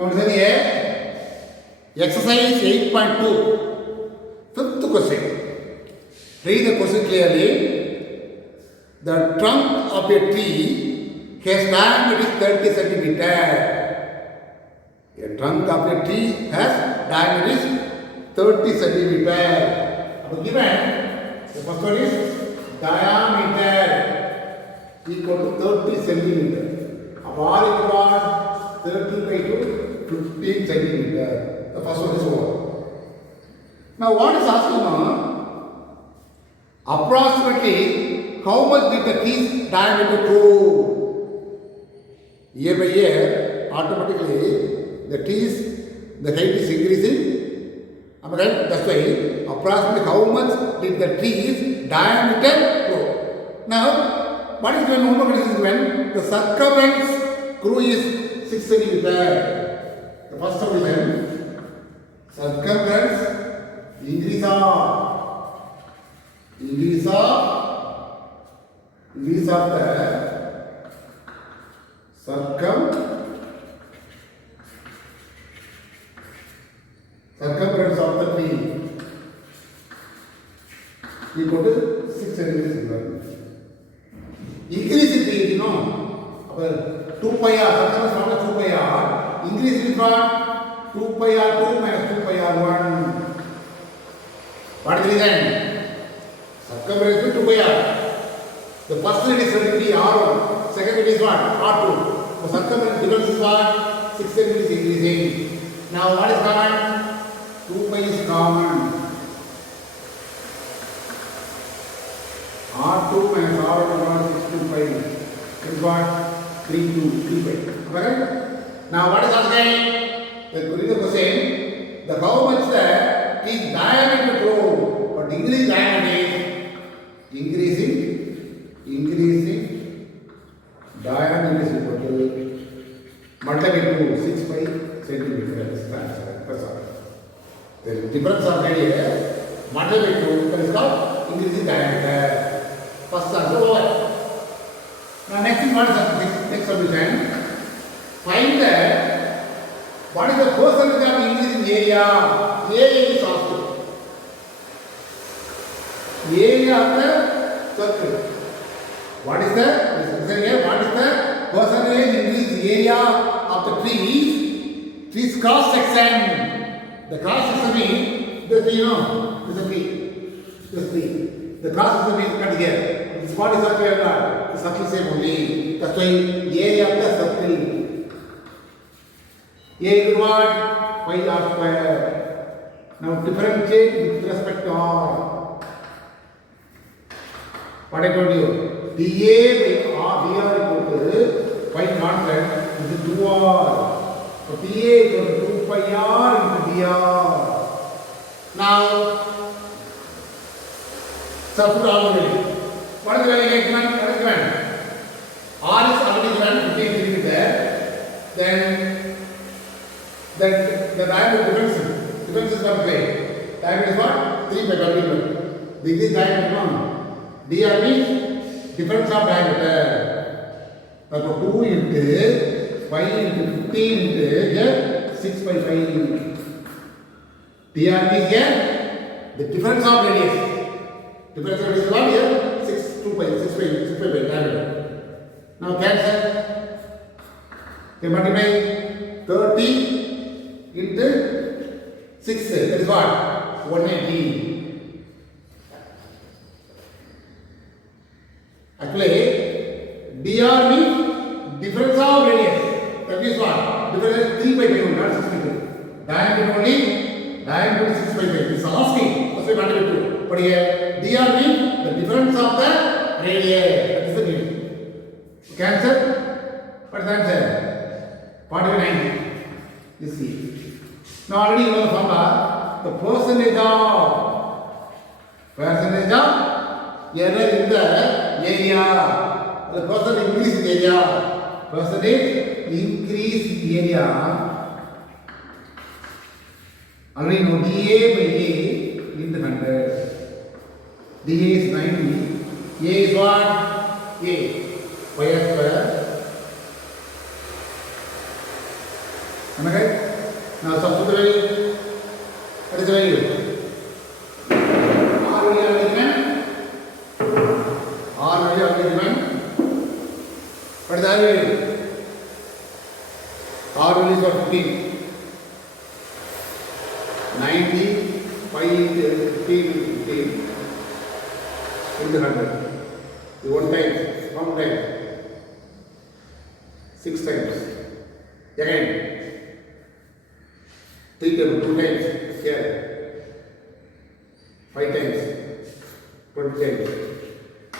Now listen here. Exercise 8.2. Fifth question. Read the question clearly. The trunk of a tree has diameter is 30 centimeter. A trunk of a tree has diameter is 30 centimeter. Now given, the first one is diameter equal to 30 centimeter. Now R equal to 30 by 2, 15 centimeter. The first one is over. Now what is asking now? Approximately how much did the tree's diameter grow? Year by year, automatically the height is increasing. Am I right? That's why approximately how much did the tree's diameter grow? Now, what is given homework is given the circumference grew is 6 centimeter. The first one is given circumference increase of the circumference of the tree equal to 6 centimeters. Increase in tree, you know, 2 pi r, circumference of 2 pi r, increase in what? 2 pi r 2 minus 2 pi r 1. What is the reason? Circumference is 2 pi r. The first limit is certainly r1, second limit is what? r2. The circumference difference is what? 6 centimeters increasing. Now what is common? 2 pi is common. R2 minus R1 is 2 pi. Is what? 3 pi. Correct? Now what is asking? The question, the how much the tree diameter grow? But increasing diameter is increasing diameter is equal to multiply to 6 pi centimeters. That's all. The difference of radius multiply to that is called increasing diameter. First answer over. Now next thing, what is the next solution? Find that what is the percentage of increasing area? Area is also area of the circle. What is the percentage increase area of the tree's cross section? The cross section means the tree, this tree. The cross section means cut here. This part is circle or not? The circle same only. That's why area of the circle. A is what? Pi r square. Now differentiate with respect to r. What I told you? dA by r, dr equal to pi constant into 2r. So dA equal to 2 pi r into dr. Now, substitute already. What is the value given? What is given? R is already given 15 centimeter. Then the diameter difference is what way? Diameter is what? 3 pi r. This is diameter. dr means difference of diameter. Therefore 2 into 5 into 15 into 6 by 5. dr is here the difference of radius. Difference of radius is what here? 6 by diameter. Now cancel. Okay, multiply 30 into 6. That is what? 180. Actually, dr means difference of radius. That is what? Difference 3 by 5, not 6 by 5. Diameter only, diameter 6 by 5. This is asking. That's why multiply 2. But here, dr means the difference of the radius. That is the meaning. Cancel. What is the answer? 49. You see. Now already you know the formula. The percentage of error in the area. The percentage increase in area. Percentage increase in area. Already know dA by A into 100. dA is 90. A is what? A. Pi r square. Am I right? Now substitute the value. What is the value? R value already given. R value already given. What is the R value? R value is what? 15. 90, 5 into 15 into 100. The 1 times. How many times? 6 times. Again. 3 times, 2 times. Here. 5 times. 20 times.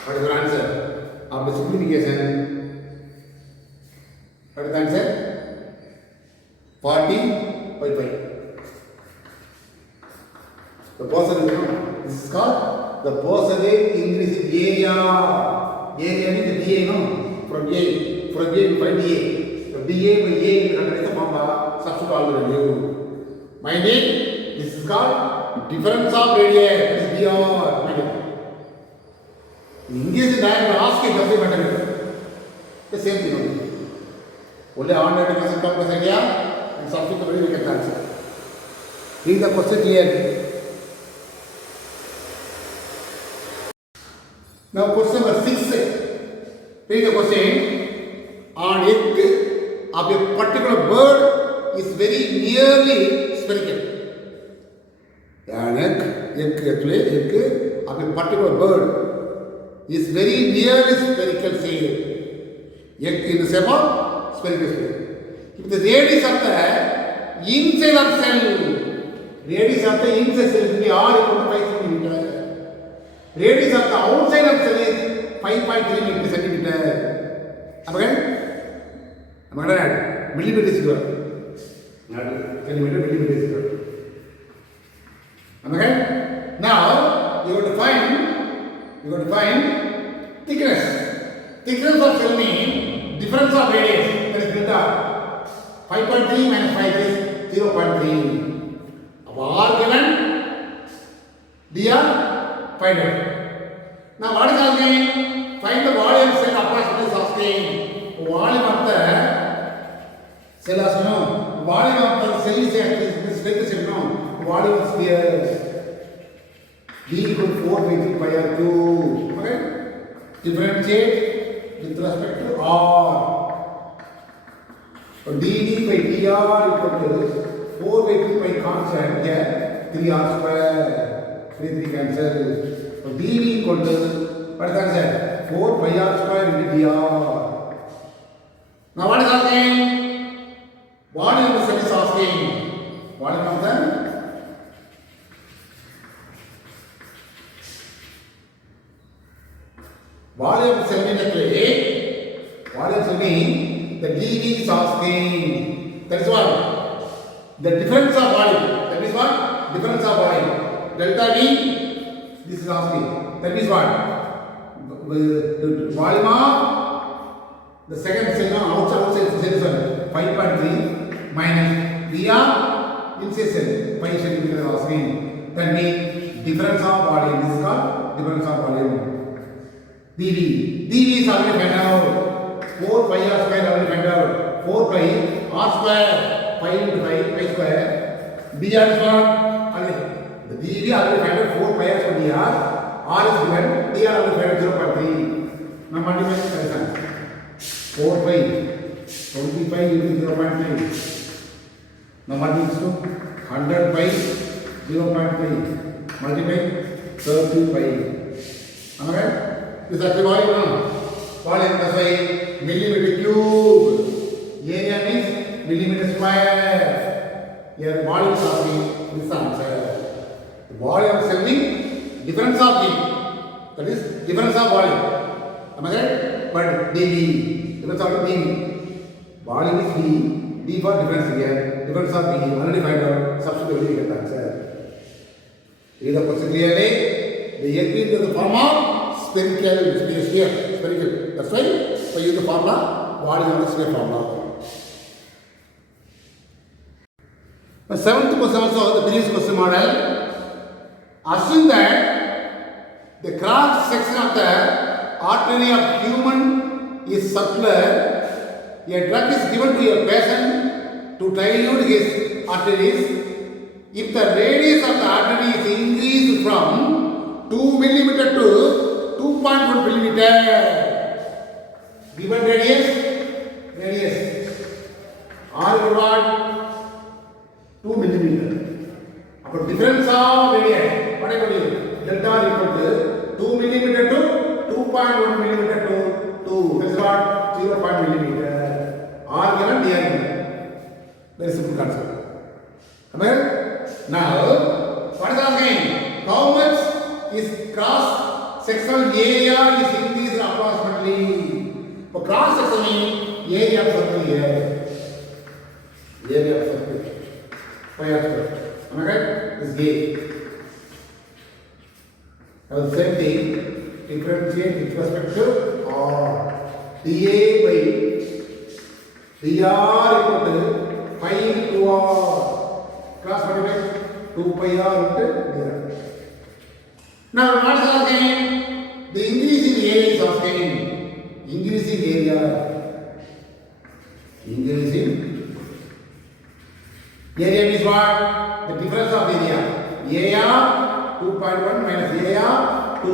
What is the answer? After simplification, what is the answer? 40 by 5. The percentage, this is called the percentage increase in area. Area means the dA, no? From A we find dA. So dA by A is the formula. Substitute all the value. Mind it, this is called difference of radii. That is dr. Mind it. In English, I ask it, doesn't matter. The same thing only. Only on that percent come plus idea and substitute the value, we get the answer. Read the question clearly. Now question number 6. Read the question. An egg of a particular bird is very nearly spherical. An egg of a particular bird is very nearly spherical shape. Egg in the shape of spherical shape. If the radius of the inside of cell, radius of the inside cell will be R equal to 5 cm. Radius of the outside of cell is 5.3 centimeter. Again, I'm going to add millimeters square. Not centimeter, millimeters square. Okay? Now you have to find thickness. Thickness of cell means difference of radius. That is delta. 5.3 minus 5 is 0.3. Of R given, dr, find out. Now what is asking? Find the volume cell approximately is asking. Volume of the cell is no. Volume of the cell is actually no. Volume of sphere. V equal to 4 by 3 pi r cube. Okay? Differentiate with respect to R. So dD by dr equal to 4 by 2 pi constant. Here 3r square. 3 cancel. So dV equal to what is the answer? 4 pi r square into dr. Now what is asking? Volume of the cell is asking. Volume of the volume of cell means volume cell means the dV is asking. That is what? The difference of volume. That is what? Difference of volume. Delta V. This is asking. That means what? The volume of the second cell outside cell is 5.3 minus dr inside cell 5 centimeter is asking. That means difference of volume. This is called difference of volume. dV. dV is already found out. 4 pi r square already found out. 4 pi r square 5 into 5 pi square. dr is what? Already. The dV already found out 4 pi r square dr. R is given. dr already found out 0.3. Now multiply this question. 4 pi 25 into 0.3. Now multiply this to 100 pi 0.3. Multiply 30 pi. Okay? This is actually volume, no? Volume that's why millimeter cube. Area means millimeter square. Here volume is asking this answer. The volume is telling difference of V. That is difference of volume. Am I right? But dV. Difference of dV. Volume is V. D for difference here. Difference of V. Already find out. Substitute we get the answer. Read the question clearly. The egg is the form of spherical. That's why we use the formula. Volume of the sphere formula. The seventh question also the previous question model. Assume that the cross section of the artery of human is circular. A drug is given to a patient to dilute his arteries. If the radius of the artery is increased from 2 millimeter to 2.1 millimeter, given radius R equal what? 2 millimeter. But difference of radius, what I told you, delta R equal to 2 millimeter to 2.1 millimeter to 2. That is what? 0.1 millimeter. R given, D R given. Very simple concept. Amen? Now, what is asking? How much is cross sectional area is increased approximately? For cross section means area of circle here. Area of circle. Pi r square. Am I right? This is A. Now the same thing, differentiate with respect to R. dA by dr equal to pi into R. Cross multiply 2 pi r into dr. Now what is asking? The increasing area is asking. Increasing area. Increasing area means what? The difference of area. Area 2.1 minus area 2.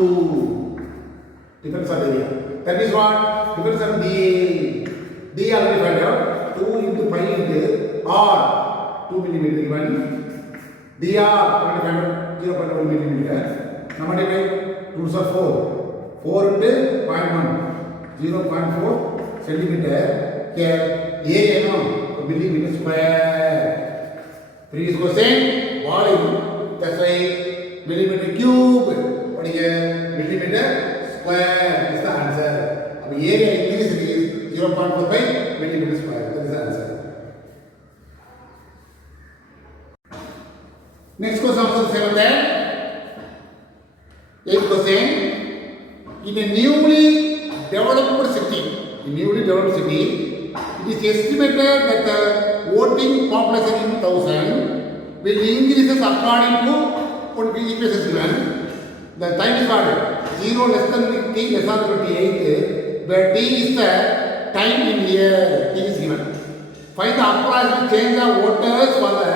Difference of area. That is what? Difference of dA. D already find out. 2 into pi into R. 2 millimeter given. dr already find out 0.1 millimeter. Now multiply 2 is 4. 4 into 0.1. 0.4 centimeter. Here area no millimeter square. Previous question volume. That's why millimeter cube. What is millimeter square is the answer. Now area increase is 0.45 millimeter square. That is the answer. Next question also the same there. 8th question. In a newly developed city, it is estimated that the voting population in 1000 will increases according to what the equation is given. The time is what? 0 less than t less than 28, where t is the time in year, t is given. Find the approximate change of voters for the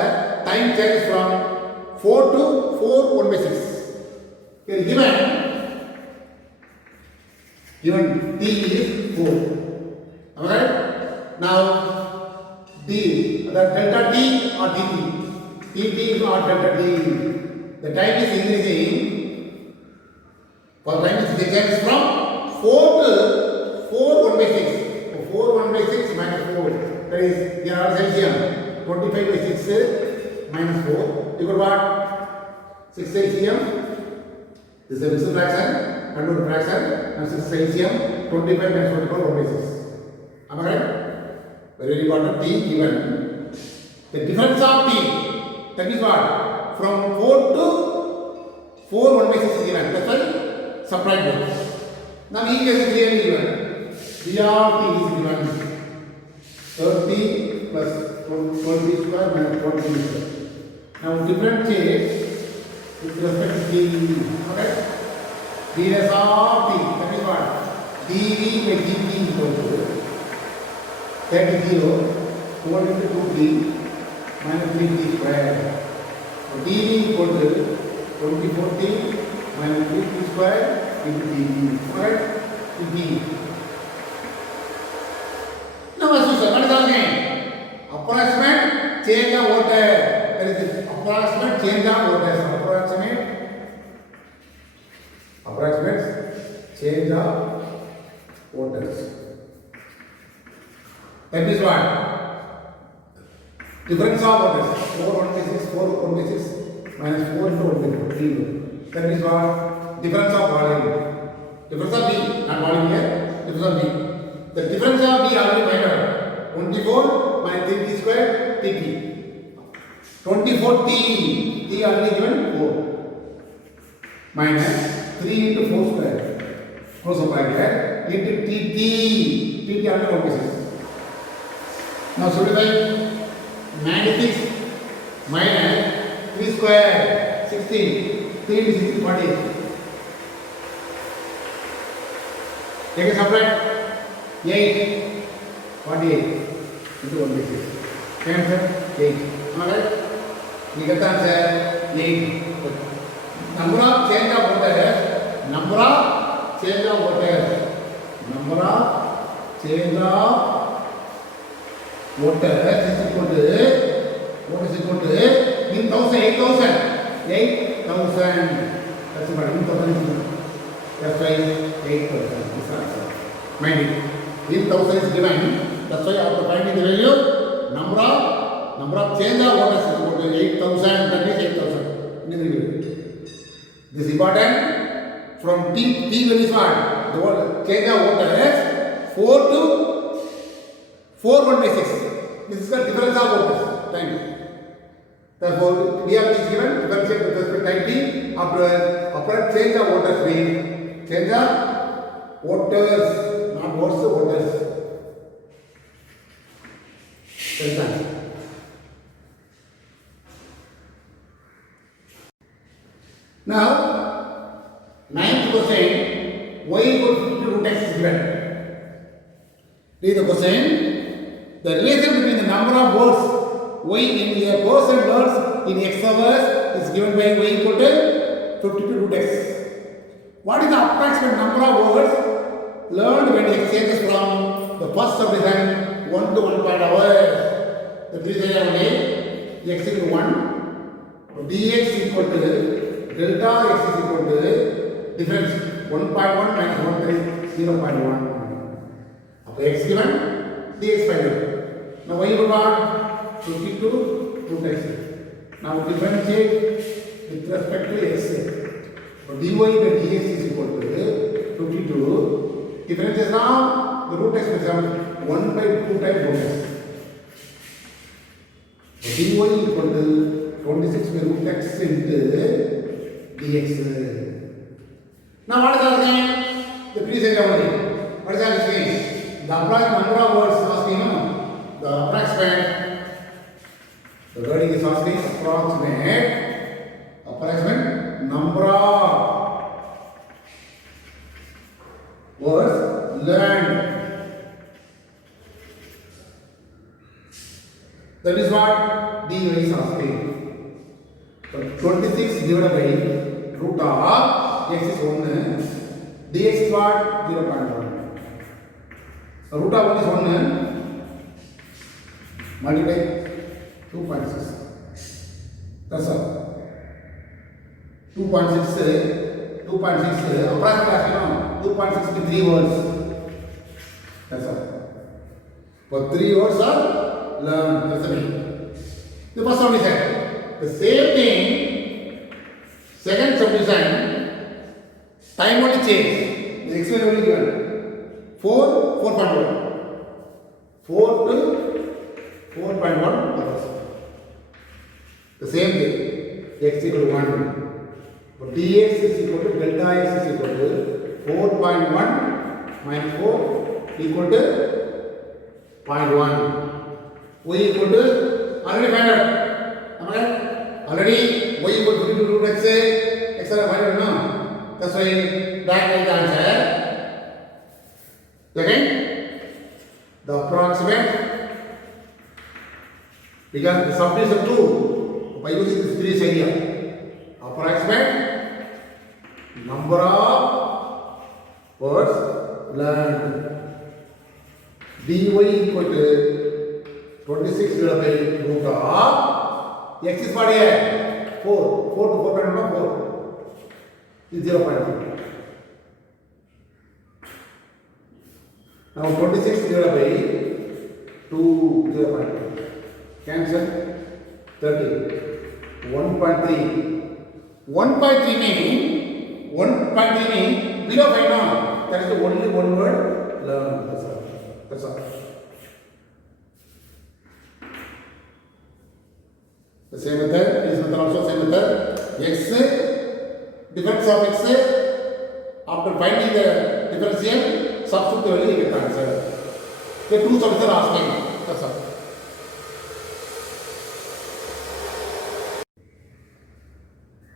time change from 4 to 4 1 by 6. Here given t is 4. Alright? Now d, the delta t or dt. dt is not delta t. The time is increasing. For time is changes from 4 to 4 1 by 6. So 4 1 by 6 minus 4. That is here our LCM. 25 by 6 minus 4. Equal what? 6 LCM. This is a mixed fraction. Control fraction. And 6 LCM. 25 minus 44 1 by 6. Am I right? Very important. T given. The difference of t. That is what? From 4 to 4 1 by 6 is given. That's why subtract both. Now E is clearly given. D of t is given. 30 plus 20 square minus 40 square. Now differentiate with respect to t. Okay? D of t. That is what? dV by dt is equal to 30 4 into 2t minus 3t square. So dV equal to 24t minus 3t square into dV. Alright? To d. Now what is again? Approximate change of water. That is the approximate change of water. Approximate change of waters. That is what? Difference of waters. 4 1 by 6, 4 1 by 6 minus 4 into 1 by 4. 3. That is what? Difference of volume. Difference of B, not volume here. Difference of B. The difference of B already find out. 24 minus 3t square tt. 24t. T already given 4. Minus 3 into 4 square. Close up bracket. Into tt. Tt already 1 by 6. Now simplify 96 minus 3 square 16. 3 into 16 48. Take a subtract 8 48 into 1 by 6. Answer 8. Am I right? You get the answer 8. Number of change of waters. Number of change of waters. Number of change of waters is equal to what is equal to in 1000, 8000. 8,000. That's about 1,000. That's why 8,000 is the answer. Mind it. In 1000 is given. That's why after finding the value, number of change of waters is equal to 8,000. That is 8,000. This is important. From T value is what? The word change of water is 4 to 4 1 by 6. This is the difference of waters. Thank you. Therefore, D of T is given. Differentiate with respect to time T. After change of waters means change of waters, not words, waters. Now, ninth question, y equal to root x is given. Read the question. The relation between the number of words y in a person learns in x hours is given by y equal to 52 root x. What is the approximate number of words learned when x changes from the first subdivision 1 to 1 hours? The three only x equal to 1, dx equal to delta x is equal to difference 1.1 minus 1 0.1. After x given, dx final. Now y equal to what? 52 root x. Now differentiate with respect to x. So dy by dx is equal to 52. Difference is now the root x becomes 1 by 2 times root x. dy equal to 26 by root x into dx. Now what is our name? The previous example. What is our name? The approximate number of words asking, the approximate. The wording is asking approximate number of words learned. That is what dy is asking. So 26 divided by root of x is 1. Dx is what? 0.1. So root of 1 is 1. Multiply 2.6. That's all. 2.6 approximately 2.6 to 3 words. That's all. For 3 words are learned. That's the meaning. The first one is that the same thing, second subdivision, time only change. The x value only given 4, 4.1. 4 to 4.1 hours. The same thing, x equal to 1. But dx is equal to delta x is equal to 4.1 minus 4 equal to 0.1. Y equal to already find out. Am I right? Already y equal to 52 root x. X are find out now. That's why that is the answer. Second, the approximate, because the subdivision 2 by using this previous idea. Approximate number of words learned. Dy equal to 26 divided by root of x is what here? 4. 4 to 4.1 4 is 0.2. Now 26 divided by 2 0.2. Cancel 30. 1.3. 1.3 mean below 5 now. That is the only one word learn. That's all. That's all. The same method, this method also same method. X, difference of x, after finding the differential, substitute the value, you get the answer. The two subjects are asking. That's all.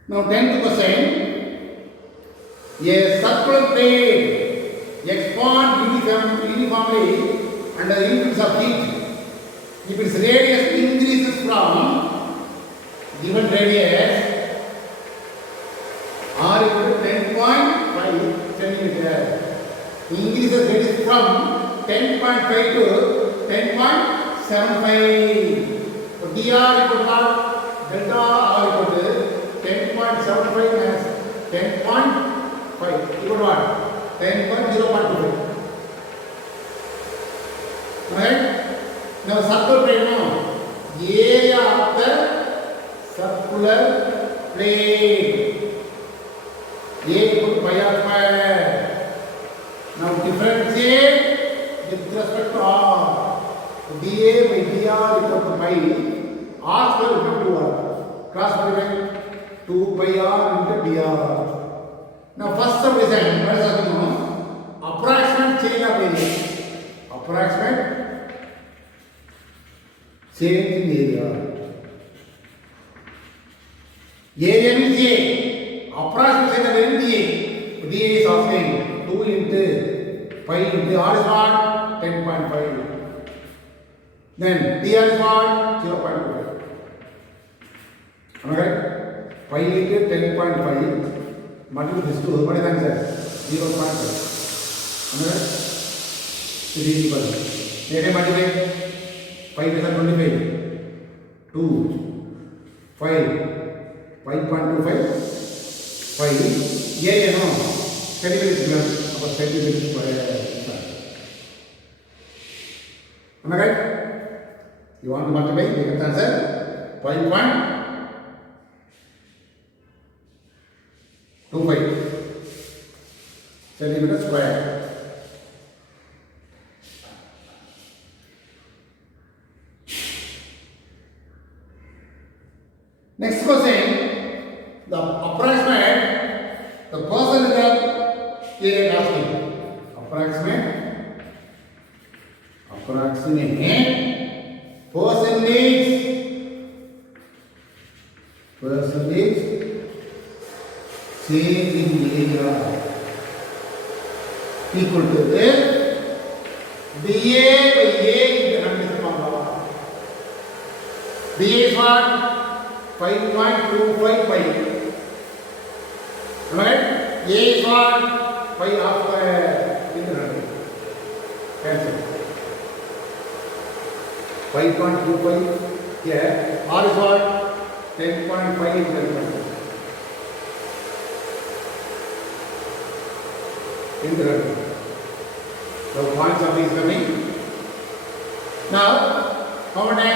Now 10th question. A circular plate expand uniformly under the influence of heat If its radius increases from given radius r equal to 10.5 centimeter, increases radius from 10.5 to 10.75. So dr equal to delta r equal to 10.75 minus 10.5 equal to what? 10.0.25. Alright? Now circle plane now. Area of the circular plane. A equal to pi r square. Now differentiate with respect to r. dA by dr equal to pi. R square equal to r. Cross multiply 2 pi r into dr. Now first subdivision, what is happening? Approximate change of area. Approximate change in area. Area means A. Approximate change of area is A. dA is asking 2 into pi into r is what? 10.5. Then dr is what? 0.25. Am I right? Pi into 10.5 multiple this 2. What is the answer? 0.5. Am I right? It is equal. Let me multiply. 5 is 25. 2. 5. 5.25. 5. Yeah, no. Centimeters given. About centimeters square. Am I right? You want to multiply? You get the answer. 5.25 centimeters square. Next question, the approximate, the percentage of area asking. Approximate percentage change in area equal to the dA by A into 100 formula. dA is what? 5.25 pi. Right? A is what? Pi r square into 100. Cancel. 5.25 here. R is what? 10.5 into 100. Into 100. So points of these coming. Now, how many?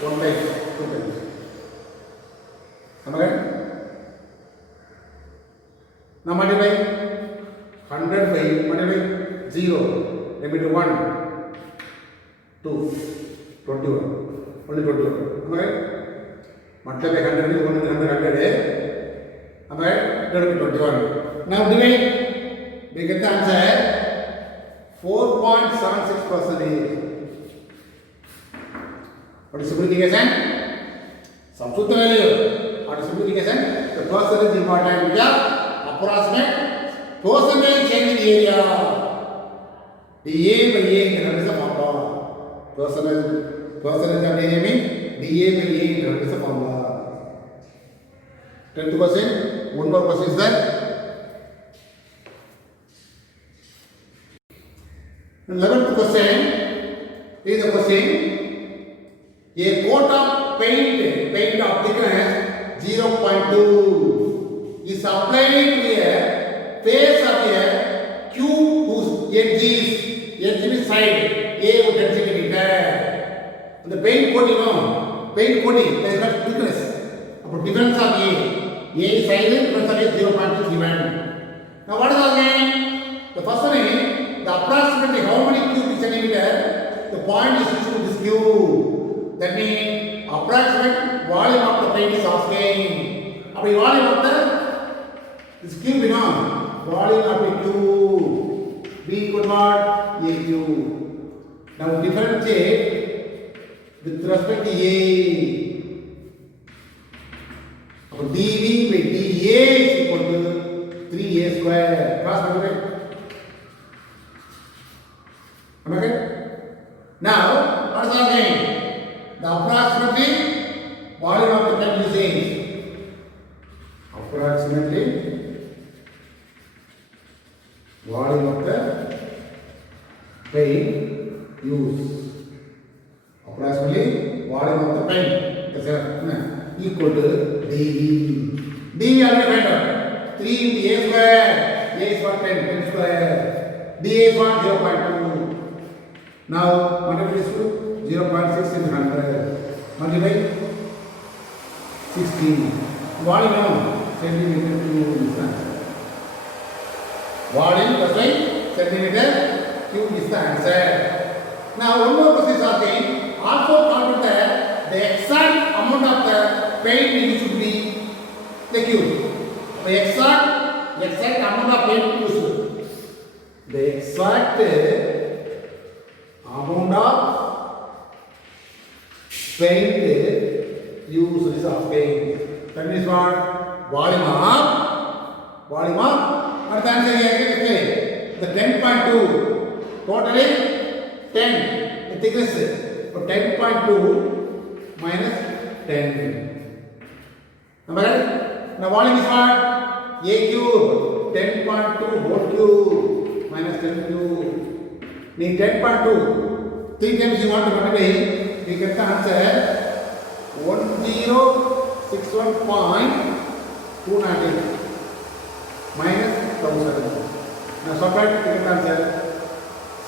1 by 2 times. Am I right? Now multiply 100 by multiply 0. Limit 1, 2, 21. Only 21. Am I right? Multiply 100 is 100, 100. Am I right? 21. Now divide. We get the answer 4.76%. What is simplification? Substitute the value. What is simplification? The percentage is important. Yeah, approximate percentage change in area. dA by A into 100 is a formula. Percentage of area means dA by A into 100 is a formula. 10th question. One more question is there. 11th question is the question. A coat of paint of thickness 0.2 is applied to a face of a cube whose edge means side, A would 10 centimeter. The paint coating, there is not thickness. About difference of A is size, difference of A 0.2 given. Now what is the again? The first one is the approximately how many cubic centimeter the point is used to this cube. That means approximate volume of the paint is asking. Abhi volume of this cube, volume of the cube. B equal to what? A cube. Now differentiate with respect to A. dV by dA is equal to 3A square. Cross multiply. Am I right? Now, what is our approximately volume of the pen usage. Approximately volume of the pen use. Approximately volume of the pen equal to dV. dV already find out. 3 into a square. A is what 10 square. dA is what 0.2. Now multiply this to 0.6 in 100. Multiply 16. Volume centimeter cube distance. Volume plus by centimeter cube is the answer. Now one more question is asking. Also calculate the exact amount of the paint used to be the cube. The exact amount of paint used. The exact amount of paint used is of paint. That means what? Volume of. What the answer here? The 10.2 totally 10. The thickness. So 10.2 minus 10. Am I right? Now volume is what? A cube. 10.2 whole cube minus 10 cube. Mean 10.2. 3 times you want to multiply. We get the answer 1061.298 minus 1000. Now subtract, we get the answer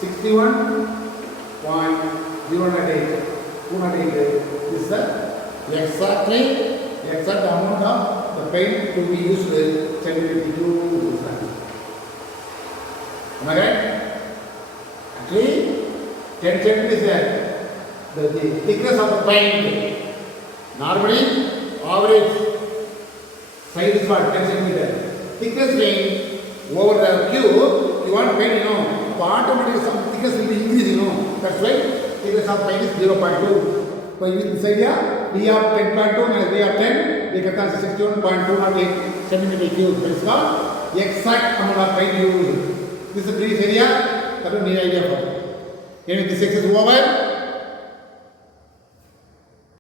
61.098. 298 is the exact amount of the paint to be used centimeter cube. Am I right? Actually, 10 centimeter is there. The thickness of the paint. Normally, average size is what? 10 centimeter. Thickness means over the cube, you want to paint, so automatically some thickness will be increasing, That's why thickness of paint is 0.2. So in this area, we have 10.2 minus we have 10, we get answer 61.298 centimeter cube. That is called exact amount of paint used. This is a brief area. That will need idea for. Anyway, this exercise is over.